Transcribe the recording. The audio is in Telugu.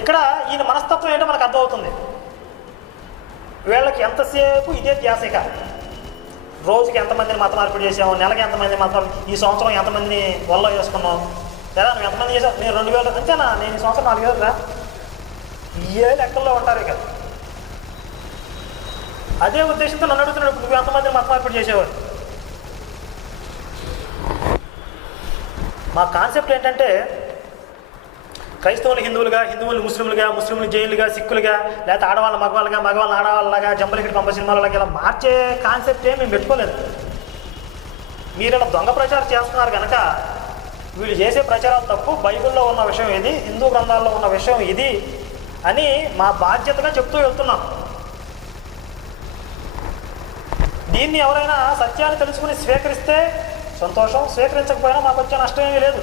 ఇక్కడ ఈయన మనస్తత్వం ఏంటో మనకు అర్థమవుతుంది. వీళ్ళకి ఎంతసేపు ఇదే ధ్యాసిక. రోజుకి ఎంతమందిని మత మార్పిడి చేసాము, నెలకి ఎంతమంది మతం, ఈ సంవత్సరం ఎంతమందిని వల్ల వేసుకున్నాం, లేదా నువ్వు ఎంతమంది చేసావు, నేను 2000 అంతేనా, నేను ఈ సంవత్సరం 4000 రా, ఏ లెక్కల్లో ఉంటారు ఇక. అదే ఉద్దేశంతో నన్ను అడుగుతున్నాడు, నువ్వు ఎంతమందిని మత మార్పిడి చేసేవాడు. మా కాన్సెప్ట్ ఏంటంటే క్రైస్తవులు హిందువులుగా, హిందువులు ముస్లింలుగా, ముస్లింలు జైన్లుగా, సిక్కులుగా, లేకపోతే ఆడవాళ్ళ మగవాళ్ళుగా, మగవాళ్ళని ఆడవాళ్ళలాగా, జంబలికి పంప సినిమాలలాగా ఇలా మార్చే కాన్సెప్ట్ ఏం మేము పెట్టుకోలేదు. మీరు ఇలా దొంగ ప్రచారం చేస్తున్నారు కనుక వీళ్ళు చేసే ప్రచారాలు తప్పు, బైబిల్లో ఉన్న విషయం ఇది, హిందూ గ్రంథాల్లో ఉన్న విషయం ఇది అని మా బాధ్యతగా చెప్తూ వెళ్తున్నాం. దీన్ని ఎవరైనా సత్యాన్ని తెలుసుకుని స్వీకరిస్తే సంతోషం, స్వీకరించకపోయినా మాకు వచ్చే నష్టం ఏమీ లేదు.